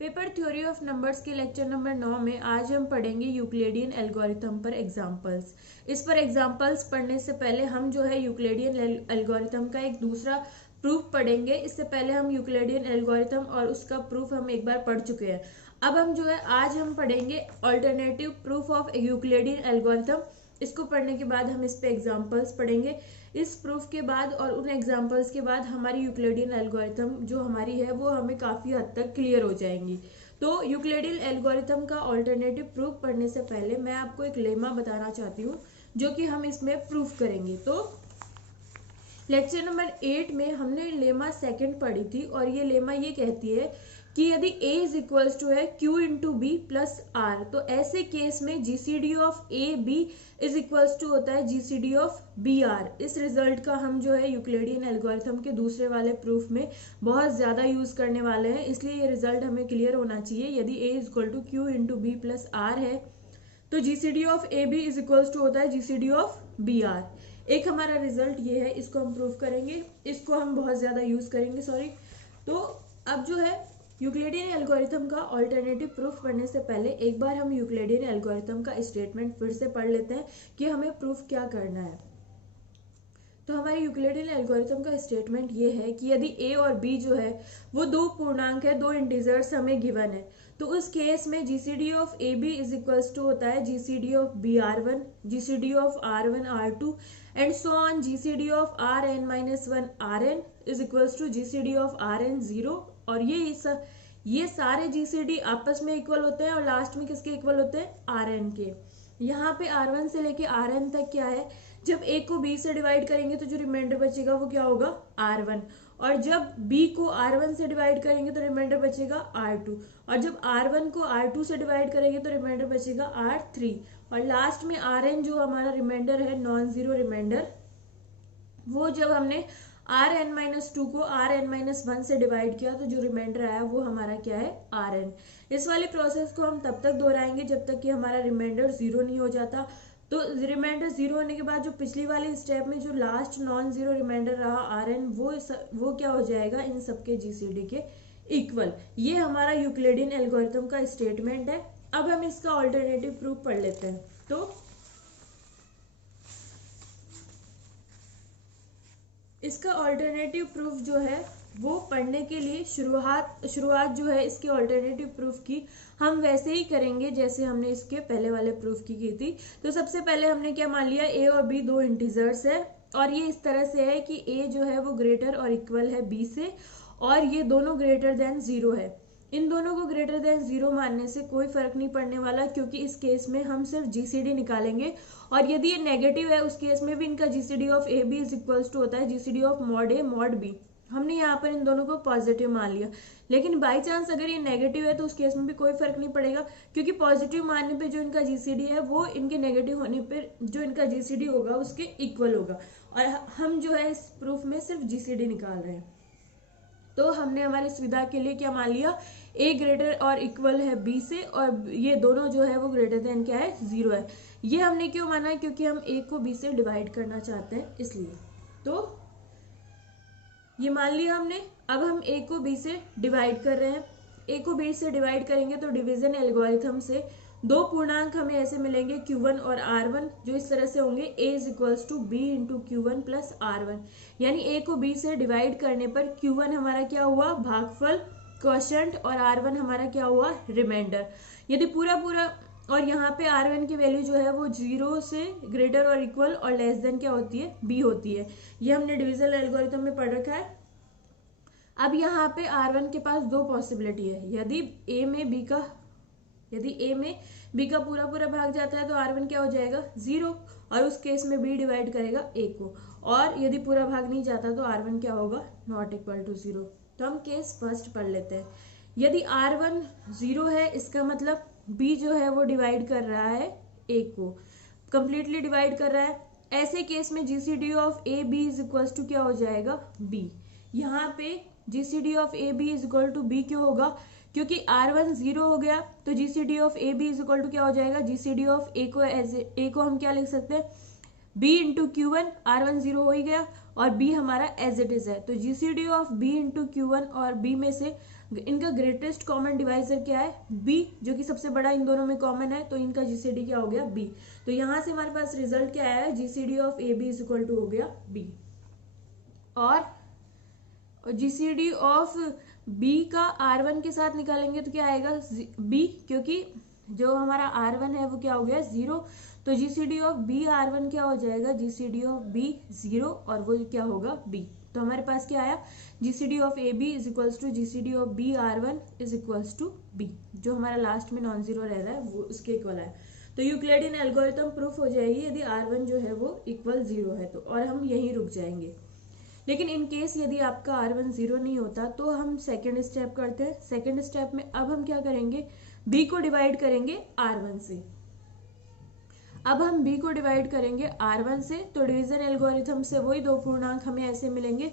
Paper theory of numbers के lecture number 9 में आज हम पढ़ेंगे यूक्लिडियन एल्गोरिथम पर एग्जांपल्स। इस पर एग्जांपल्स पढ़ने से पहले हम जो है यूक्लिडियन एल्गोरिथम का एक दूसरा प्रूफ पढ़ेंगे। इससे पहले हम यूक्लिडियन एल्गोरिथम और उसका प्रूफ हम एक बार पढ़ चुके हैं। अब हम जो है आज हम पढ़ेंगे alternative proof of Euclidean algorithm. इसको पढ़ने के बाद हम इस पे एग्जांपल्स पढ़ेंगे। इस प्रूफ के बाद और उन एग्जांपल्स के बाद हमारी यूक्लिडियन एल्गोरिथम जो हमारी है वो हमें काफ़ी हद तक क्लियर हो जाएंगी। तो यूक्लिडियन एल्गोरिथम का ऑल्टरनेटिव प्रूफ पढ़ने से पहले मैं आपको एक लेमा बताना चाहती हूँ जो कि हम इसमें प्रूफ करेंगे। तो लेक्चर नंबर 8 में हमने लेमा सेकंड पढ़ी थी और ये लेमा ये कहती है कि यदि a इज इक्वल्स टू है q into B plus R, तो ऐसे केस में GCD of A B is equals to होता है जीसीडी ऑफ बी आर। इस रिजल्ट का हम जो है यूक्लिडियन एल्गोरिथम के दूसरे वाले प्रूफ में बहुत ज्यादा यूज करने वाले हैं, इसलिए ये रिजल्ट हमें क्लियर होना चाहिए। यदि a is equal to Q into B plus R है तो GCD of A B is equals to होता है जीसीडी ऑफ बी आर। एक हमारा रिजल्ट ये है, इसको हम प्रूव करेंगे, इसको हम बहुत ज्यादा यूज करेंगे तो अब जो है यूक्लिडियन एल्गोरिथम का ऑल्टरनेटिव प्रूफ पढ़ने से पहले एक बार हम यूक्लिडियन एल्गोरिथम का स्टेटमेंट फिर से पढ़ लेते हैं कि हमें प्रूफ क्या करना है। तो हमारे यूक्लिडियन एल्गोरिथम का स्टेटमेंट ये है कि यदि a और b जो है वो दो पूर्णांक है, दो इंटीजर्स हमें गिवन है, तो उस केस में GCD of A B is equals to होता है GCD of B R one, GCD of R one R two and so on GCD of are N minus one R N is equals to GCD of are N zero. और ये सारे GCD आपस में equal होते हैं और last में किसके इक्वल होते हैं, आर एन के। यहाँ पे आर वन से लेके आर एन तक क्या है, जब a को b से डिवाइड करेंगे तो जो रिमाइंडर बचेगा वो क्या होगा, r1, और जब b को r1 से डिवाइड करेंगे तो रिमाइंडर बचेगा r2, और जब r1 को r2 से डिवाइड करेंगे तो रिमाइंडर बचेगा r3, और लास्ट में rn जो हमारा रिमाइंडर है नॉन जीरो रिमाइंडर, वो जब हमने rn-2 को rn-1 से डिवाइड किया तो जो रिमाइंडर आया वो हमारा क्या है, rn। इस वाले प्रोसेस को हम तब तक दोहराएंगे जब तक कि हमारा रिमाइंडर जीरो नहीं हो जाता। तो रिमाइंडर जीरो होने के बाद जो पिछली वाली स्टेप में जो लास्ट नॉन जीरो रिमाइंडर रहा आर एन, वो क्या हो जाएगा, इन सबके जीसीडी के इक्वल। ये हमारा यूक्लिडियन एल्गोरिथम का स्टेटमेंट है। अब हम इसका ऑल्टरनेटिव प्रूफ पढ़ लेते हैं। तो इसका ऑल्टरनेटिव प्रूफ जो है वो पढ़ने के लिए शुरुआत जो है इसके ऑल्टरनेटिव प्रूफ की हम वैसे ही करेंगे जैसे हमने इसके पहले वाले प्रूफ की थी। तो सबसे पहले हमने क्या मान लिया, a और b दो इंटीजर्स है और ये इस तरह से है कि a जो है वो ग्रेटर और इक्वल है b से, और ये दोनों ग्रेटर देन जीरो है। इन दोनों को ग्रेटर देन जीरो मानने से कोई फर्क नहीं पड़ने वाला, क्योंकि इस केस में हम सिर्फ जीसीडी निकालेंगे, और यदि ये नेगेटिव है उस केस में भी इनका GCD of A B is equals to होता है GCD of mod A mod B. हमने यहाँ पर इन दोनों को पॉजिटिव मान लिया, लेकिन बाई चांस अगर ये नेगेटिव है तो उस केस में भी कोई फर्क नहीं पड़ेगा, क्योंकि पॉजिटिव मानने पे जो इनका जीसीडी है वो इनके नेगेटिव होने पर जो इनका जीसीडी होगा उसके इक्वल होगा, और हम जो है इस प्रूफ में सिर्फ जीसीडी निकाल रहे हैं। तो हमने हमारी सुविधा के लिए क्या मान लिया, a ग्रेटर और इक्वल है b से, और ये दोनों जो है वो ग्रेटर देन क्या है, जीरो है। ये हमने क्यों माना, क्योंकि हम a को b से डिवाइड करना चाहते हैं इसलिए। तो ये मान लिया हमने। अब हम a को b से डिवाइड कर रहे हैं, a को b से डिवाइड करेंगे तो डिवीजन एल्गोरिथम से दो पूर्णांक हमें ऐसे मिलेंगे q1 और r1, जो इस तरह से होंगे a is equals to b into Q1 plus R1, यानी a को b से डिवाइड करने पर Q1 हमारा क्या हुआ, भागफल क्वोशंट, और R1 हमारा क्या हुआ, रिमाइंडर। यदि पूरा और यहाँ पे R1 की वैल्यू जो है वो जीरो से ग्रेटर और इक्वल और लेस देन क्या होती है, b होती है। ये हमने डिविजन एल्गोरिथम में पढ़ रखा है। अब यहाँ पे R1 के पास दो पॉसिबिलिटी है, यदि a में b का पूरा भाग जाता है तो R1 क्या हो जाएगा, जीरो, और उस केस में b डिवाइड करेगा a को, और यदि पूरा भाग नहीं जाता तो R1 क्या होगा, नॉट इक्वल टू जीरो। तो हम केस फर्स्ट पढ़ लेते हैं। यदि R1 जीरो है, इसका मतलब b जो है वो डिवाइड कर रहा है a को, कंप्लीटली डिवाइड कर रहा है। ऐसे केस में GCD of A B is equal to क्या हो जाएगा, b। यहाँ पे GCD of A B is equal to b क्यों होगा, क्योंकि R1 जीरो हो गया तो GCD of A B is equal to क्या हो जाएगा, जीसीडी ऑफ ए को हम क्या लिख सकते हैं, b into Q1, R1 zero हो ही गया और b हमारा एज इट इज है, तो GCD of b into Q1 और b में से इनका ग्रेटेस्ट कॉमन डिवाइजर क्या है, b, जो कि सबसे बड़ा इन दोनों में कॉमन है, तो इनका जीसीडी क्या हो गया, b। तो यहां से हमारे पास रिजल्ट क्या आया, GCD of A B is equal to हो गया b। और जीसीडी ऑफ b का r1 के साथ निकालेंगे तो क्या आएगा, b, क्योंकि जो हमारा r1 है वो क्या हो गया 0, तो जीसीडी ऑफ b r1 क्या हो जाएगा, जीसीडी ऑफ b 0, और वो क्या होगा b। तो हमारे पास क्या आया, GCD of A B is equals to GCD of B r1 is equals to b, जो हमारा लास्ट में नॉन जीरो रह रहा है वो उसके इक्वल है। तो यूक्लिडियन एल्गोरिथम प्रूफ हो जाएगी यदि r1 जो है वो इक्वल 0 है तो, और हम यहीं रुक जाएंगे। लेकिन इन केस यदि आपका r1 0 नहीं होता तो हम सेकेंड स्टेप करते हैं। सेकेंड स्टेप में अब हम क्या करेंगे, b को डिवाइड करेंगे r1 से। अब हम b को डिवाइड करेंगे r1 से, तो डिवीजन एल्गोरिथम से वही दो पूर्णांक हमें ऐसे मिलेंगे,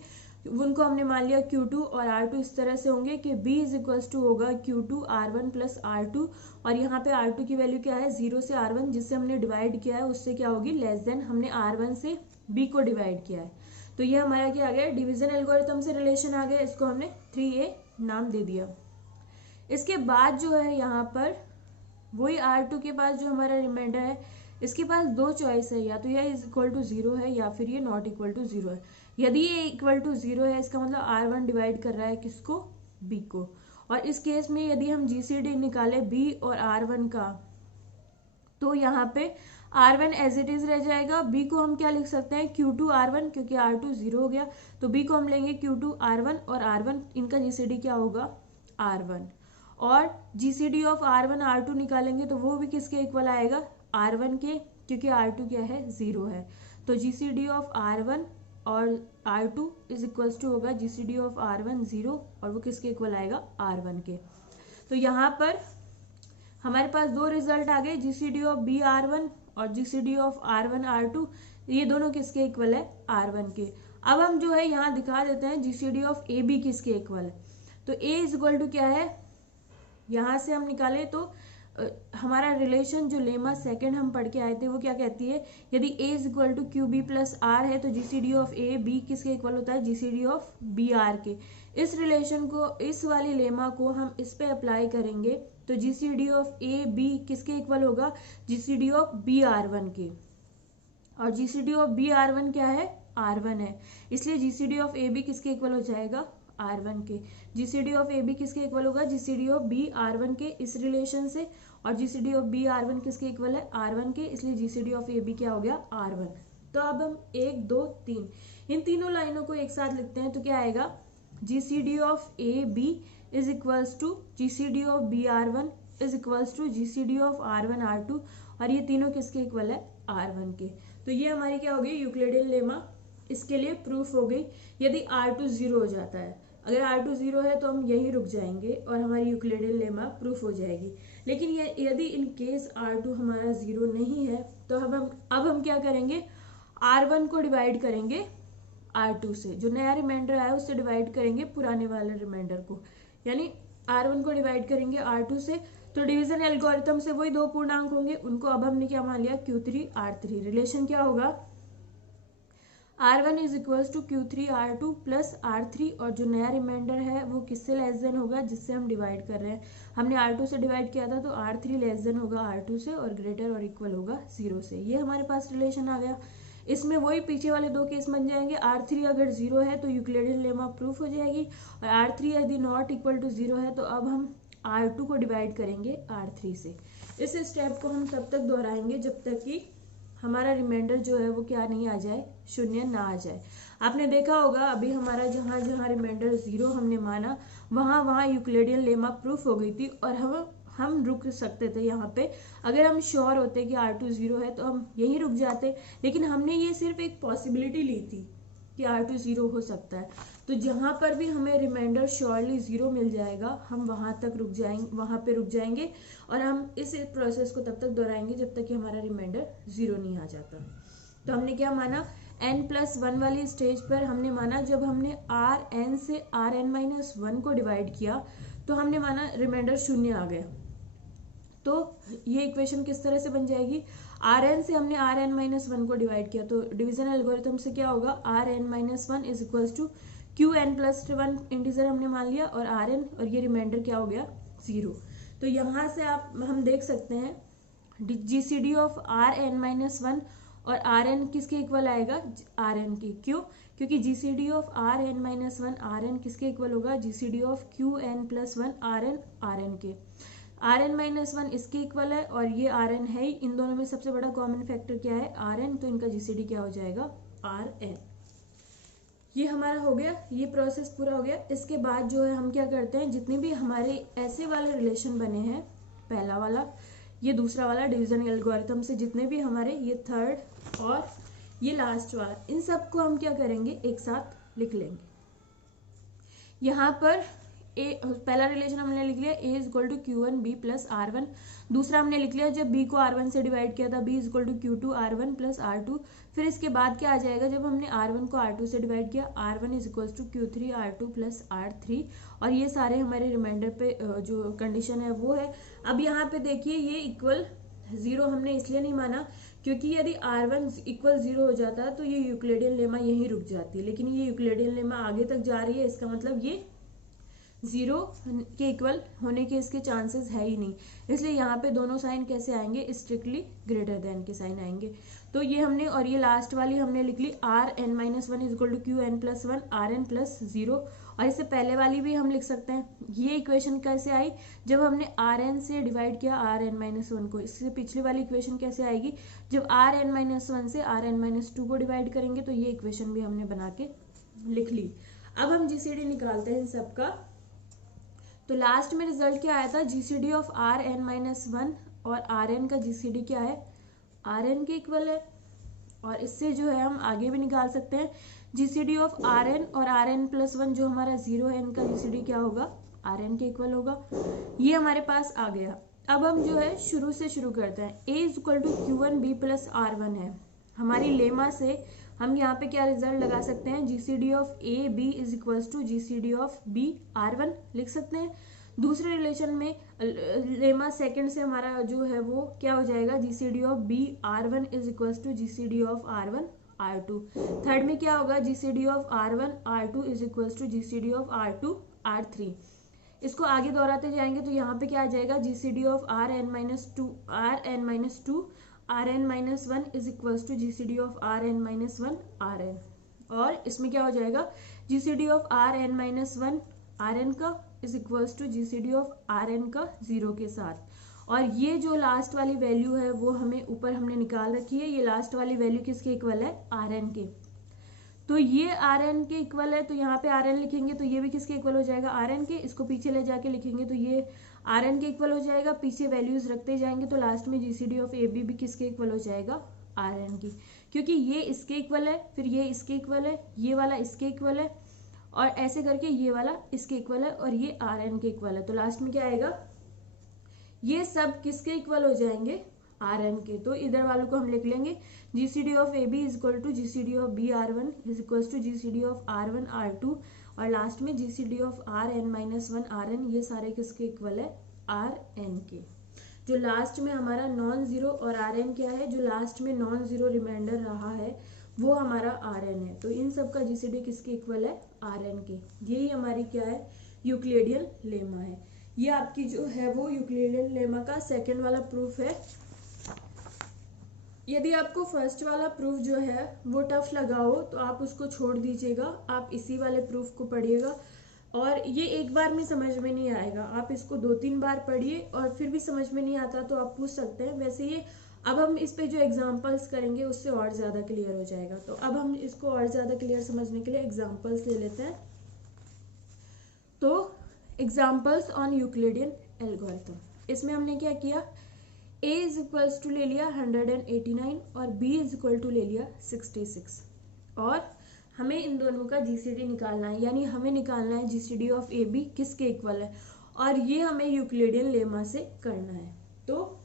उनको हमने मान लिया q2 और r2 इस तरह से होंगे कि b इज इक्वल्स टू होगा q2 r1 प्लस r2, और यहाँ पे r2 की वैल्यू क्या है 0 से r1, जिससे हमने डिवाइड किया है उससे क्या होगी लेस देन, हमने r1 से b को डिवाइड किया है। तो ये हमारा क्या आ गया, डिवीजन एल्गोरिथम से रिलेशन आ गया, इसको हमने 3a नाम दे दिया। इसके बाद जो है यहाँ पर वही r2 के पास जो हमारा रिमाइंडर है, इसके पास दो चॉइस है, या तो ये इज इक्वल टू 0 है या फिर ये नॉट इक्वल टू 0 है। यदि ये इक्वल टू 0 है इसका मतलब r1 डिवाइड कर रहा है किसको, b को। और इस केस में यदि हम जीसीडी निकाले b और r1 का, तो यहाँ पे r1 एज इट इज रह जाएगा, b को हम क्या लिख सकते हैं q2 r1, क्योंकि r2 0 हो गया, तो b को हम लेंगे q2 r1, और r1 इनका जीसीडी क्या होगा r1, और जीसीडी ऑफ r1 r2 निकालेंगे तो वो भी किसके इक्वल आएगा, r1 के, क्योंकि r2 क्या है 0 है। तो जीसीडी ऑफ r1 और r2 इज इक्वल्स टू होगा जीसीडी ऑफ r1 0, और वो किसके इक्वल आएगा r1 के। तो यहाँ पर हमारे पास दो रिजल्ट आ गए, जीसीडी ऑफ बी r1 और जीसीडी ऑफ r1 r2, ये दोनों किसके इक्वल है r1 के। अब हम जो है यहाँ दिखा देते हैं जीसीडी ऑफ ए बी किसके इक्वल है। तो a इज इक्वल टू क्या है, यहाँ से हम निकाले तो हमारा रिलेशन जो लेमा सेकंड हम पढ़ के आए थे वो क्या कहती है, यदि a is equal to Q B plus R है तो जीसीडी ऑफ ए बी किसके इक्वल होता है, जीसीडी ऑफ बी आर के। इस रिलेशन को, इस वाली लेमा को हम इस पे अप्लाई करेंगे तो जीसीडी ऑफ ए बी किसके इक्वल होगा, जीसीडी ऑफ बी r1 के, और जीसीडी ऑफ बी r1 क्या है, r1 है, इसलिए जीसीडी ऑफ ए बी किसके इक्वल हो जाएगा r1 के। जीसीडी ऑफ ए बी किसके इक्वल होगा, जीसीडी ऑफ बी r1 के इस रिलेशन से, और जीसीडी ऑफ बी r1 किसके इक्वल है r1 के, इसलिए जीसीडी ऑफ ए बी क्या हो गया r1। तो अब हम 1 2 3 इन तीनों लाइनों को एक साथ लिखते हैं तो क्या आएगा, GCD of A B is equals to GCD of B r1 is equals to GCD of r1 r2, और ये तीनों किसके इक्वल है r1 के। तो ये हमारी क्या हो गई यूक्लिडियन लेमा, इसके लिए प्रूफ हो गई। यदि r2 0 हो जाता है, अगर r2 0 है तो हम यहीं रुक जाएंगे और हमारी यूक्लिडियन लेमा प्रूफ हो जाएगी। लेकिन यदि इन केस r2 हमारा 0 नहीं है तो अब हम क्या करेंगे, r1 को डिवाइड करेंगे r2 से, जो नया रिमाइंडर आया उससे डिवाइड करेंगे पुराने वाले रिमाइंडर को, यानी r1 को डिवाइड करेंगे r2 से। तो डिवीजन एल्गोरिथम से वही दो पूर्णांक होंगे, उनको अब हमने क्या मान लिया q3 r3। रिलेशन क्या होगा, r1 is equals to q3 r2 plus r3, और जो नया रिमाइंडर है वो किससे लेस देन होगा, जिससे हम डिवाइड कर रहे हैं। हमने r2 से डिवाइड किया था तो r3 लेस देन होगा r2 से, और ग्रेटर और इक्वल होगा 0 से। ये हमारे पास रिलेशन आ गया। इसमें वही पीछे वाले दो केस बन जाएंगे, r3 अगर 0 है तो यूक्लिडियन लेमा प्रूफ हो जाएगी, और r3 यदि नॉट इक्वल टू 0 है तो अब हम r2 को डिवाइड करेंगे r3 से। इस स्टेप को हम तब तक दोहराएंगे जब तक कि हमारा रिमाइंडर जो है वो क्या नहीं आ जाए, शून्य ना आ जाए। आपने देखा होगा अभी हमारा जहाँ जहाँ रिमाइंडर 0 हमने माना वहाँ यूक्लिडियन लेमा प्रूफ हो गई थी, और हम रुक सकते थे यहाँ पे। अगर हम श्योर होते कि r2 0 है तो हम यहीं रुक जाते, लेकिन हमने ये सिर्फ एक पॉसिबिलिटी ली थी कि r2 0 हो सकता है। तो जहाँ पर भी हमें रिमाइंडर श्योरली 0 मिल जाएगा हम वहाँ पे रुक जाएंगे, और हम इस प्रोसेस को तब तक दोहराएंगे जब तक कि हमारा रिमाइंडर 0 नहीं आ जाता। तो हमने क्या माना, n+1 वाली स्टेज पर हमने माना जब हमने rn से rn-1 को डिवाइड किया तो हमने माना रिमाइंडर 0 आ गया। तो ये इक्वेशन किस तरह से बन जाएगी, rn से हमने rn-1 को डिवाइड किया तो डिवीजन एल्गोरिथम से क्या होगा, rn-1 is equals to Q N plus 1 integer हमने मान लिया और आर एन, और ये रिमाइंडर क्या हो गया 0। तो यहाँ से हम देख सकते हैं GCD of are N minus 1 और आर एन किसके इक्वल आएगा, आर एन के। क्यों? क्योंकि GCD of are N minus 1 are N किसके इक्वल होगा, GCD of Q N plus 1 are N के। आर एन माइनस 1 इसके इक्वल है और ये आर एन है ही। इन दोनों में सबसे बड़ा कॉमन फैक्टर क्या है, आर एन, तो इनका जीसीडी क्या हो जाएगा, आर एन। ये हमारा हो गया, ये प्रोसेस पूरा हो गया। इसके बाद जो है हम क्या करते हैं, जितने भी हमारे ऐसे वाले रिलेशन बने हैं, पहला वाला, ये दूसरा वाला डिवीजन एल्गोरिथम से, जितने भी हमारे ये थर्ड और ये लास्ट वाला, इन सबको हम क्या करेंगे, एक साथ लिख लेंगे। यहाँ पर पहला रिलेशन हमने लिख लिया a is equal to Q one B plus are one. दूसरा हमने लिख लिया जब b को r1 से डिवाइड किया था, b is equal to Q two R one plus R two. फिर इसके बाद क्या आ जाएगा, जब हमने r1 को r2 से डिवाइड किया, r1 is equal to Q three R two plus R three. और ये सारे हमारे रिमाइंडर पे जो कंडीशन है वो है। अब यहाँ पे देखिए ये इक्वल 0 हमने इसलिए नहीं माना क्योंकि यदि r1 इक्वल 0 हो जाता तो ये यूक्लिडियन लेमा यहीं रुक जाती है, लेकिन ये यूक्लिडियन लेमा आगे तक जा रही है, इसका मतलब ये 0 के इक्वल होने के इसके चांसेस है ही नहीं। इसलिए यहाँ पे दोनों साइन कैसे आएंगे, स्ट्रिक्टली ग्रेटर देन के साइन आएंगे। तो ये हमने, और ये लास्ट वाली हमने लिख ली r N minus 1 is equal to Q N plus 1 are n plus 0। और इससे पहले वाली भी हम लिख सकते हैं। ये इक्वेशन कैसे आई, जब हमने आर एन से डिवाइड किया आर एन माइनस 1 को। इससे पिछली वाली इक्वेशन कैसे आएगी, जब आर एन माइनस 1 से आर एन माइनस 2 को डिवाइड करेंगे। तो ये इक्वेशन भी हमने बना के लिख ली। अब हम जीसीडी निकालते हैं इन सबका। तो लास्ट में रिजल्ट क्या आया था, GCD of are N minus 1 और आर एन का जीसीडी क्या है, आर एन के इक्वल है। और इससे जो है हम आगे भी निकाल सकते हैं जीसीडी ऑफ आर एन और आर एन प्लस 1 जो हमारा 0 है, इनका जीसीडी क्या होगा, आर एन के इक्वल होगा। ये हमारे पास आ गया। अब हम जो है शुरू से शुरू करते हैं। A is equal to Q one B plus are one है हमारी लेमा से। हम यहाँ पे क्या रिजल्ट लगा सकते हैं, GCD of A B is equal to GCD of B R one लिख सकते हैं। दूसरे रिलेशन में लेमा सेकंड से हमारा जो है वो क्या हो जाएगा, GCD of B R one is equal to GCD of R one R two. Third में क्या होगा, GCD of R one R two is equal to GCD of R two R three. इसको आगे दोहराते जाएंगे तो यहाँ पे क्या आ जाएगा, GCD of are N minus two r N minus 1 is equal to GCD of are N minus 1 are n. और इसमें क्या हो जाएगा, GCD of are N minus 1 are n का is equal to GCD of are n का 0 के साथ। और ये जो लास्ट वाली वैल्यू है वो हमें ऊपर हमने निकाल रखी है। ये लास्ट वाली वैल्यू किसके इक्वल है, आर एन के। तो ये आर एन के इक्वल है, तो यहाँ पे आर एन लिखेंगे तो ये भी किसके इक्वल हो जाएगा, आर एन के। इसको पीछे ले जाके लिखेंगे तो ये आर एन के इक्वल हो जाएगा। पीछे वैल्यूज रखते जाएंगे तो लास्ट में जीसीडी ऑफ ए बी भी किसके इक्वल हो जाएगा, आर एन की। क्योंकि ये इसके इक्वल है, फिर ये इसके इक्वल है, ये वाला इसके इक्वल है, और ऐसे करके ये वाला इसके इक्वल है और ये आर एन के इक्वल है। तो लास्ट में क्या आएगा, ये सब किसके इक्वल हो जाएंगे, आर एन के। तो इधर वालों को हम लिख लेंगे GCD of A B is equal to GCD of B R one is equal to GCD of R one R two. और लास्ट में GCD of are N minus 1 are N, ये सारे किसके इक्वल है, आर एन के। जो last में हमारा नॉन जीरो, और आर एन क्या है, जो लास्ट में नॉन जीरो रिमाइंडर रहा है वो हमारा आर एन है। तो इन सब का जीसीडी किसके इक्वल है, आर एन के। यही हमारी क्या है, यूक्लिडियन लेमा है। ये आपकी जो है वो यूक्लिडियन लेमा का सेकेंड वाला प्रूफ है। यदि आपको फर्स्ट वाला प्रूफ जो है वो टफ लगा हो तो आप उसको छोड़ दीजिएगा, आप इसी वाले प्रूफ को पढ़िएगा। और ये एक बार में समझ में नहीं आएगा, आप इसको 2-3 बार पढ़िए और फिर भी समझ में नहीं आता तो आप पूछ सकते हैं। वैसे ये अब हम इस पे जो एग्जांपल्स करेंगे उससे और ज़्यादा क्लियर हो जाएगा। तो अब हम इसको और ज़्यादा क्लियर समझने के लिए एग्जांपल्स ले लेते हैं। तो एग्जांपल्स ऑन यूक्लिडियन एल्गोरिथम, इसमें हमने क्या किया, a इज इक्वल्स टू ले लिया 189 और b इज इक्वल टू ले लिया 66। और हमें इन दोनों का जीसीडी निकालना है, यानी हमें निकालना है जीसीडी ऑफ ए बी किसके इक्वल है, और ये हमें यूक्लिडियन लेमा से करना है। तो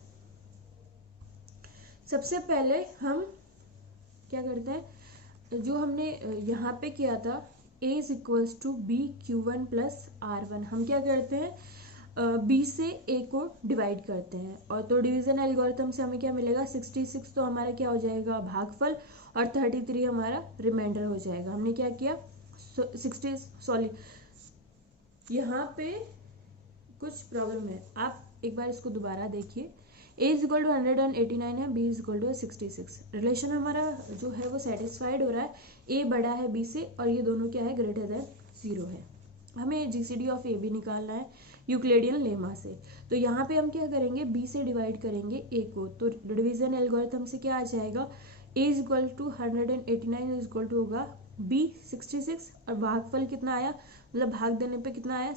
सबसे पहले हम क्या करते हैं, जो हमने यहाँ पे किया था a is equals to B Q one plus are one, हम क्या करते हैं, b से a को डिवाइड करते हैं। और तो डिवीजन एल्गोरिथम से हमें क्या मिलेगा, 66 तो हमारा क्या हो जाएगा, भागफल, और 33 हमारा रिमाइंडर हो जाएगा। हमने क्या किया, 60 सॉरी यहाँ पे कुछ प्रॉब्लम है, आप एक बार इसको दोबारा देखिए। a इज इक्वल टू 189 है, b is equal to 66। Relation हमारा जो है वो सेटिस्फाइड हो रहा है, a बड़ा है b से और ये दोनों क्या है, ग्रेटर देन 0 है। हमें जीसीडी ऑफ ए बी निकालना है यूक्लिडियन लेमा से। तो यहाँ पे हम क्या करेंगे, b से डिवाइड करेंगे a को, तो डिवीजन एल्गोरिथम से क्या आ जाएगा, a is equal to 189 is equal to होगा b 66 और भागफल कितना आया, मतलब भाग देने पे कितना आया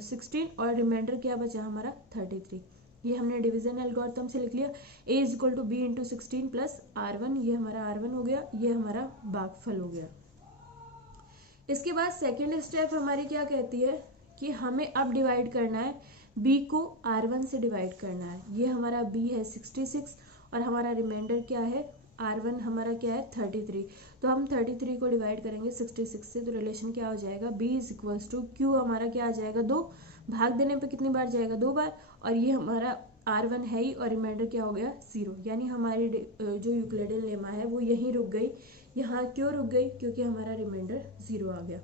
16 और रिमाइंडर क्या बचा हमारा 33। ये हमने डिवीजन एल्गोरिथम से लिख लिया। a is equal to B into 16 plus r1, ये हमारा r1 हो गया, ये हमारा भागफल हो गया। इसके बाद सेकेंड स्टेप हमारी क्या कहती है कि हमें अब डिवाइड करना है b को r1 से डिवाइड करना है। ये हमारा b है 66 और हमारा रिमाइंडर क्या है r1 हमारा क्या है 33। तो हम 33 को डिवाइड करेंगे 66 से, तो रिलेशन क्या हो जाएगा, b is equals to q हमारा क्या आ जाएगा 2, भाग देने पे कितनी बार जाएगा 2 बार, और ये हमारा r1 है ही और रिमाइंडर क्या हो गया 0। यानी हमारी जो यूक्लिडियन लेमा है वो यहीं रुक गई। यहाँ क्यों रुक गई, क्योंकि हमारा रिमाइंडर 0 आ गया।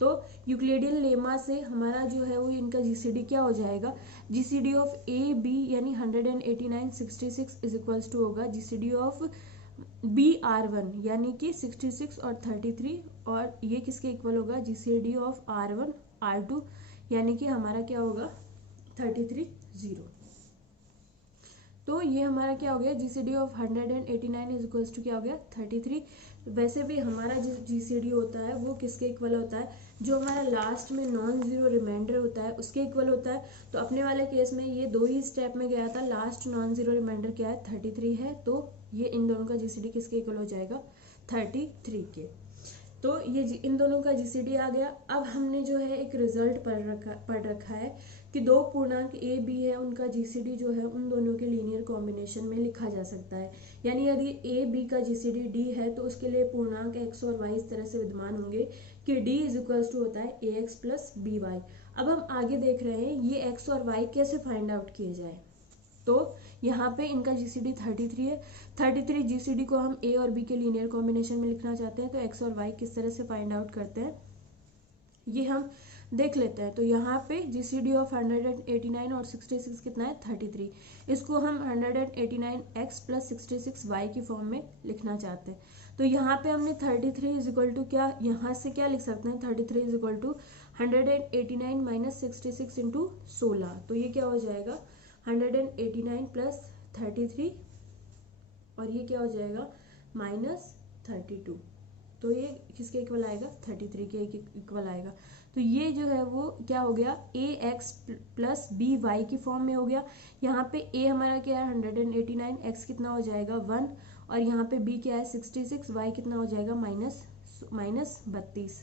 तो यूक्लिडियन लेमा से हमारा जो है वो इनका जीसीडी क्या हो जाएगा, जीसीडी ऑफ ए बी यानी 189 66 इज इक्वल्स टू होगा जीसीडी ऑफ बी r1 यानी कि 66 और 33, और ये किसके इक्वल होगा, जीसीडी ऑफ r1 r2 यानी कि हमारा क्या होगा 33 0। तो ये हमारा क्या हो गया, GCD of 189 is equals to क्या हो गया 33। वैसे भी हमारा जो जीसीडी होता है वो किसके इक्वल होता है, जो हमारा लास्ट में नॉन जीरो रिमाइंडर होता है उसके इक्वल होता है। तो अपने वाले केस में ये 2 ही स्टेप में गया था, लास्ट नॉन जीरो रिमाइंडर क्या है 33 है, तो ये इन दोनों का जीसीडी किसके इक्वल हो जाएगा 33 के। तो ये इन दोनों का जीसीडी आ गया। अब हमने जो है एक रिजल्ट पढ़ रखा है कि दो पूर्णांक a b है, उनका जीसीडी जो है उन दोनों के लीनियर कॉम्बिनेशन में लिखा जा सकता है। यानी यदि a b का जीसीडी d है तो उसके लिए पूर्णांक x और y इस तरह से विद्यमान होंगे कि d इज इक्वल्स टू होता है ax प्लस by। अब हम आगे देख रहे हैं ये x और y कैसे फाइंड आउट किए जाए। तो यहाँ पे इनका जीसीडी 33 है, 33 जीसीडी को हम a और b के लीनियर कॉम्बिनेशन में लिखना चाहते हैं, तो x और y किस तरह से फाइंड आउट करते हैं ये हम देख लेते हैं। तो यहाँ पे जीसीडी ऑफ 189 और 66 कितना है 33, इसको हम 189x प्लस 66y की फॉर्म में लिखना चाहते हैं। तो यहाँ पे हमने 33 इज इक्वल टू क्या, यहाँ से क्या लिख सकते हैं 33 is equal to 189 minus 66 into 16। तो ये क्या हो जाएगा 189 प्लस 33 और ये क्या हो जाएगा माइनस 32। तो ये किसके इक्वल आएगा 33 के इक्वल आएगा। तो ये जो है वो क्या हो गया ax प्लस बी वाई की फॉर्म में हो गया। यहाँ पे a हमारा क्या है 189, x कितना हो जाएगा 1 और यहाँ पे b क्या है 66, y कितना हो जाएगा माइनस 32।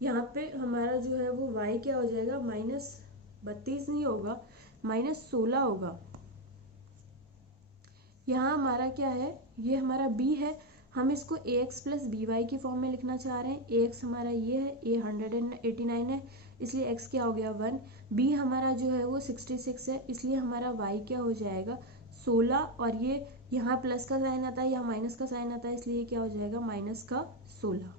यहाँ पे हमारा जो है वो y क्या हो जाएगा माइनस 32 नहीं होगा माइनस 16 होगा। यहाँ हमारा क्या है, ये हमारा b है, हम इसको ax प्लस बी वाई की फॉर्म में लिखना चाह रहे हैं। ax हमारा ये है, a 189 है इसलिए x क्या हो गया 1, b हमारा जो है वो 66 है इसलिए हमारा y क्या हो जाएगा 16, और ये यहाँ प्लस का साइन आता है यहाँ माइनस का साइन आता है इसलिए क्या हो जाएगा माइनस का 16।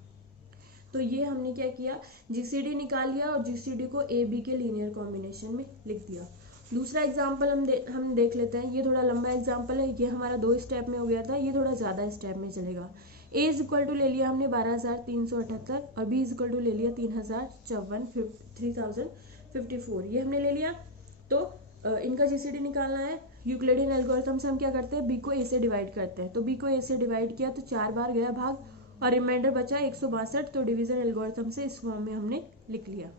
तो ये हमने क्या किया जीसीडी निकाल लिया और जीसीडी को ए बी के लीनियर कॉम्बिनेशन में लिख दिया। दूसरा एग्जाम्पल हम देख लेते हैं। ये थोड़ा लंबा एग्जाम्पल है, ये हमारा 2 स्टेप में हो गया था, ये थोड़ा ज़्यादा स्टेप में चलेगा। a इज इक्वल टू ले लिया हमने 12,378 और b इज इक्वल टू ले लिया 3054, ये हमने ले लिया। तो इनका जीसीडी निकालना है। यूक्लिडियन एल्गोरिथम से हम क्या करते हैं b को a से डिवाइड करते हैं। तो b को a से डिवाइड किया तो 4 बार गया भाग और रिमाइंडर बचा 162, तो डिवीजन एल्गोरिथम से इस फॉर्म में हमने लिख लिया।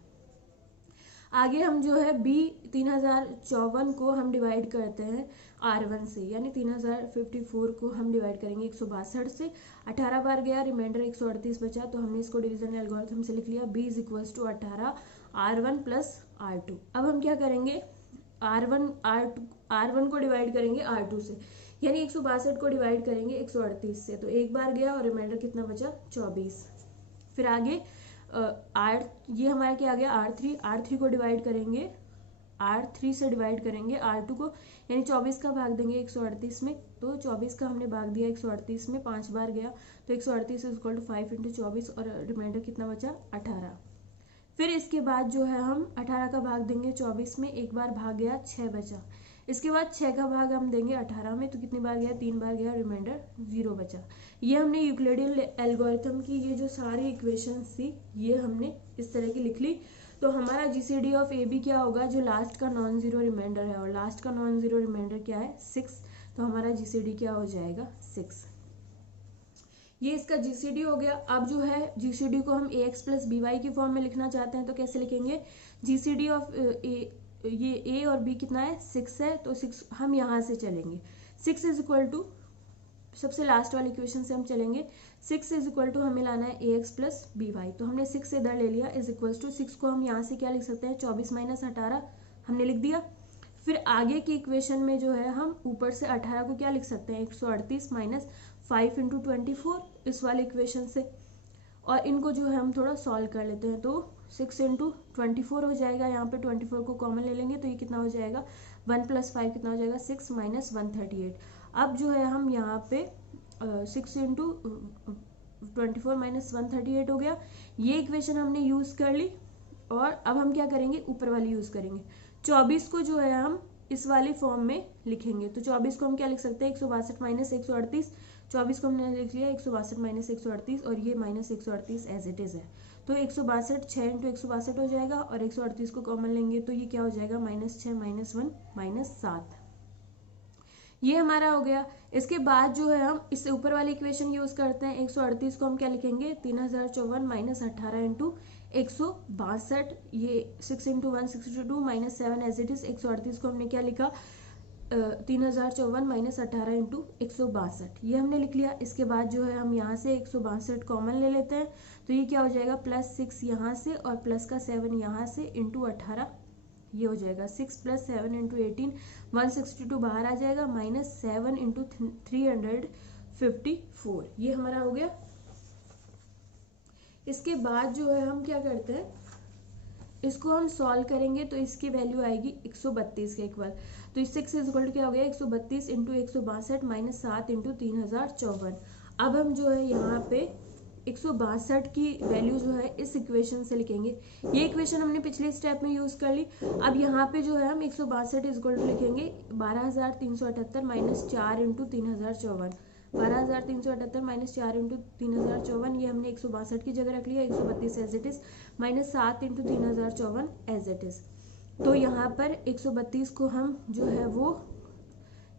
आगे हम जो है b 3054 को हम डिवाइड करते हैं r1 से, यानी 3054 को हम डिवाइड करेंगे 162 से, 18 बार गया रिमाइंडर 138 बचा, तो हमने इसको डिवीजन एल्गोरिथम से लिख लिया b is equals to 18 r1 plus r2। अब हम क्या करेंगे r1 को डिवाइड करेंगे r2 से, यानी 162 को डिवाइड करेंगे 138 से, तो एक बार गया और रिमाइंडर कितना बचा 24। फिर आगे ये हमारा क्या आ गया r3 को डिवाइड करेंगे R3 से डिवाइड करेंगे R2 को, यानी 24 का भाग देंगे 138 में, तो 24 का हमने भाग दिया 138 में, 5 बार गया तो 138 इज इक्वल टू 5 इंटू 24 और रिमाइंडर कितना बचा 18। फिर इसके बाद जो है हम 18 का भाग देंगे 24 में, एक बार भाग गया 6 बचा। इसके बाद 6 का भाग हम देंगे 18 में, तो कितनी बार गया 3 बार गया, रिमाइंडर 0 बचा। ये हमने यूक्लिडियन एल्गोरिथम की ये जो सारी इक्वेशंस थी ये हमने इस तरह की लिख ली। तो हमारा जीसीडी ऑफ ए बी क्या होगा, जो लास्ट का नॉन जीरो रिमाइंडर है, और लास्ट का नॉन जीरो रिमाइंडर क्या है 6, तो हमारा जीसीडी क्या हो जाएगा 6। ये इसका जीसीडी हो गया। अब जो है जीसीडी को हम ए एक्स प्लस बी वाई की फॉर्म में लिखना चाहते हैं तो कैसे लिखेंगे, जीसीडी ऑफ ये ए और बी कितना है 6 है, तो 6 हम यहाँ से चलेंगे, 6 इज इक्वल टू सबसे लास्ट वाली इक्वेशन से हम चलेंगे, 6 इज इक्वल टू हमें लाना है ए एक्स प्लस बी वाई, तो हमने 6 इधर ले लिया इज इक्वल टू 6 को हम यहाँ से क्या लिख सकते हैं 24 माइनस 18 हमने लिख दिया। फिर आगे की इक्वेशन में जो है हम ऊपर से 18 को क्या लिख सकते हैं 138 माइनस 5 इंटू 24 इस वाले इक्वेशन से, और इनको जो है हम थोड़ा सॉल्व कर लेते हैं, तो 6 इंटू 24 हो जाएगा, यहाँ पे 24 को कॉमन ले लेंगे तो ये कितना हो जाएगा 1 प्लस 5 कितना हो जाएगा 6 माइनस 138। अब जो है हम यहाँ पे 6 इंटू 24 माइनस 138 हो गया, ये इक्वेशन हमने यूज़ कर ली। और अब हम क्या करेंगे ऊपर वाली यूज़ करेंगे, 24 को जो है हम इस वाली फॉर्म में लिखेंगे, तो 24 को हम क्या लिख सकते हैं 162 माइनस 138, 24 को हमने लिख लिया 162 माइनस 138 और ये माइनस 138 एज इट इज़ है, तो 162 6 इंटू 162 हो जाएगा और 138 को कॉमन लेंगे तो ये क्या हो जाएगा -6 -1 -7, ये हमारा हो गया। इसके बाद जो है हम इससे ऊपर वाली इक्वेशन यूज करते हैं, 138 को हम क्या लिखेंगे 3054 माइनस 18 इंटू 162, ये 6 into 162 minus 7 as it is, 138 को हमने क्या लिखा 3054 माइनस 18 इंटू 162, ये हमने लिख लिया। इसके बाद जो है हम यहाँ से 162 कॉमन ले लेते हैं, तो ये क्या हो जाएगा +6 यहाँ से और प्लस का 7 यहाँ से इंटू 18, ये हो जाएगा 6 + 7 इंटू 18, 162 बाहर आ जाएगा, -7 इंटू 354, ये हमारा हो गया। इसके बाद जो है हम क्या करते हैं, इसको हम सॉल्व करेंगे तो इसकी वैल्यू आएगी 132 के इक्वल, तो 6 इज इक्वल टू क्या हो गया 132 इंटू 162 माइनस 7 इंटू 3054। अब हम जो है यहाँ पे 162 की वैल्यू जो है इस इक्वेशन से लिखेंगे, ये इक्वेशन हमने पिछले स्टेप में यूज कर ली। अब यहाँ पे जो है हम 162 इज इक्वल टू लिखेंगे 12378 माइनस 4 इंटू 3054, 12378 माइनस 4 इंटू 3054, ये हमने 162 की जगह रख लिया, 132 as it is minus 7 into 3054 as it is. तो यहाँ पर 132 को हम जो है वो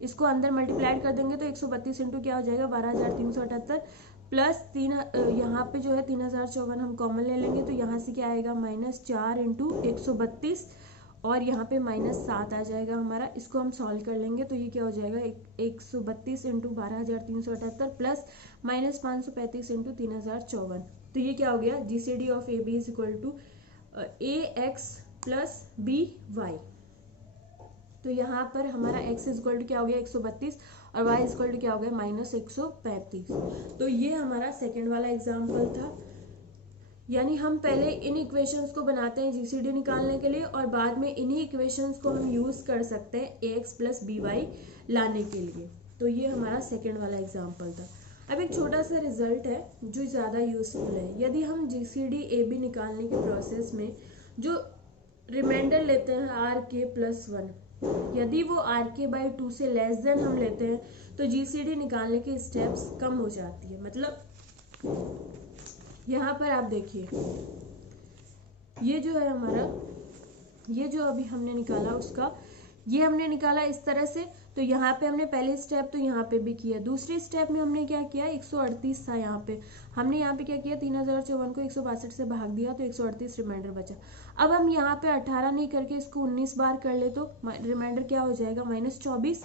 इसको अंदर मल्टीप्लाइड कर देंगे तो 132 इंटू क्या हो जाएगा 12378 प्लस 3, यहाँ पे जो है 3054 हम कॉमन ले लेंगे तो यहाँ से क्या आएगा -4 इंटू 132 और यहाँ पे -7 आ जाएगा हमारा। इसको हम सॉल्व कर लेंगे तो ये क्या हो जाएगा 132 इंटू 12378 प्लस -535 इंटू 3054, तो ये क्या हो गया GCD of A B is equal to AX plus BY। तो यहाँ पर हमारा x इज इक्वल टू क्या हो गया 132 और y इज इक्वल टू क्या हो गया -135। तो ये हमारा सेकेंड वाला एग्जाम्पल था, यानी हम पहले इन इक्वेशंस को बनाते हैं जीसीडी निकालने के लिए और बाद में इन्हीं इक्वेशंस को हम यूज कर सकते हैं AX प्लस BY लाने के लिए। तो ये हमारा सेकेंड वाला एग्जाम्पल था। अब एक छोटा सा रिजल्ट है जो ज़्यादा यूजफुल है, यदि हम जीसीडी AB निकालने के प्रोसेस में जो रिमाइंडर लेते हैं RK + 1, यदि वो RK/2 से लेस देन हम लेते हैं तो जीसीडी निकालने के स्टेप्स कम हो जाती है। मतलब यहाँ पर आप देखिए ये जो है हमारा, ये जो अभी हमने निकाला उसका, ये हमने निकाला इस तरह से, तो यहाँ पे हमने पहले स्टेप तो यहाँ पे भी किया, दूसरे स्टेप में हमने क्या किया 138 था यहाँ पे, हमने यहाँ पे क्या किया 3054 को 162 से भाग दिया तो 138 रिमाइंडर बचा। अब हम यहाँ पे 18 नहीं करके इसको 19 बार कर ले तो रिमाइंडर क्या हो जाएगा -24,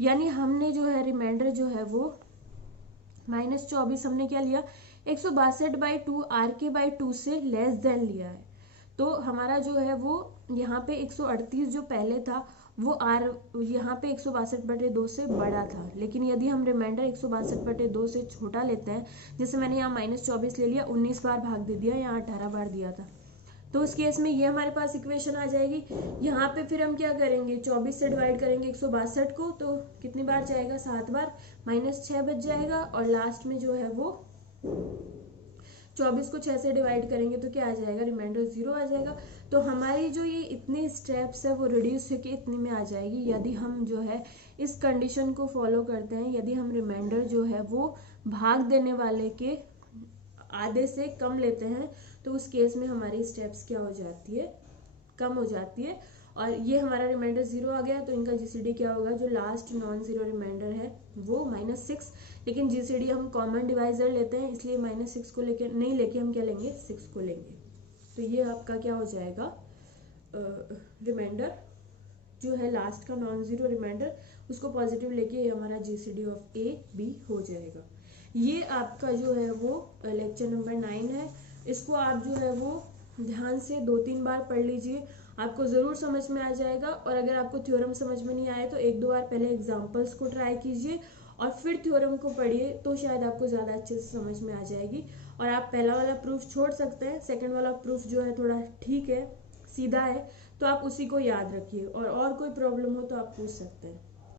यानी हमने जो है रिमाइंडर जो है वो -24 हमने क्या लिया 162/2 RK/2 से लेस देन लिया है। तो हमारा जो है वो यहाँ पे 138 जो पहले था वो यहाँ पे 162/2 से बड़ा था, लेकिन यदि हम रिमाइंडर 162/2 से छोटा लेते हैं, जैसे मैंने यहाँ -24 ले लिया, 19 बार भाग दे दिया, यहाँ 18 बार दिया था, तो उस केस में ये हमारे पास इक्वेशन आ जाएगी। यहाँ पे फिर हम क्या करेंगे, 24 से डिवाइड करेंगे 162 को, तो कितनी बार जाएगा, 7 बार, -6 बच जाएगा। और लास्ट में जो है वो 24 को 6 से डिवाइड करेंगे तो क्या आ जाएगा, रिमाइंडर 0 आ जाएगा। तो हमारी जो ये इतनी स्टेप्स है वो रिड्यूस होकर इतनी में आ जाएगी यदि हम जो है इस कंडीशन को फॉलो करते हैं। यदि हम रिमाइंडर जो है वो भाग देने वाले के आधे से कम लेते हैं तो उस केस में हमारी स्टेप्स क्या हो जाती है, कम हो जाती है। और ये हमारा रिमाइंडर 0 आ गया तो इनका जीसीडी क्या होगा, जो लास्ट नॉन जीरो रिमाइंडर है वो -6, लेकिन जीसीडी हम कॉमन डिवाइजर लेते हैं इसलिए -6 को लेके नहीं लेके हम क्या लेंगे, 6 को लेंगे। तो ये आपका क्या हो जाएगा, रिमाइंडर जो है लास्ट का नॉन जीरो रिमाइंडर उसको पॉजिटिव लेके हमारा जीसीडी ऑफ ए बी हो जाएगा। ये आपका जो है वो लेक्चर नंबर 9 है। इसको आप जो है वो ध्यान से 2-3 बार पढ़ लीजिए, आपको ज़रूर समझ में आ जाएगा। और अगर आपको थ्योरम समझ में नहीं आए तो 1-2 बार पहले एग्जांपल्स को ट्राई कीजिए और फिर थ्योरम को पढ़िए, तो शायद आपको ज़्यादा अच्छे से समझ में आ जाएगी। और आप पहला वाला प्रूफ छोड़ सकते हैं, सेकंड वाला प्रूफ जो है थोड़ा ठीक है, सीधा है, तो आप उसी को याद रखिए और कोई प्रॉब्लम हो तो आप पूछ सकते हैं।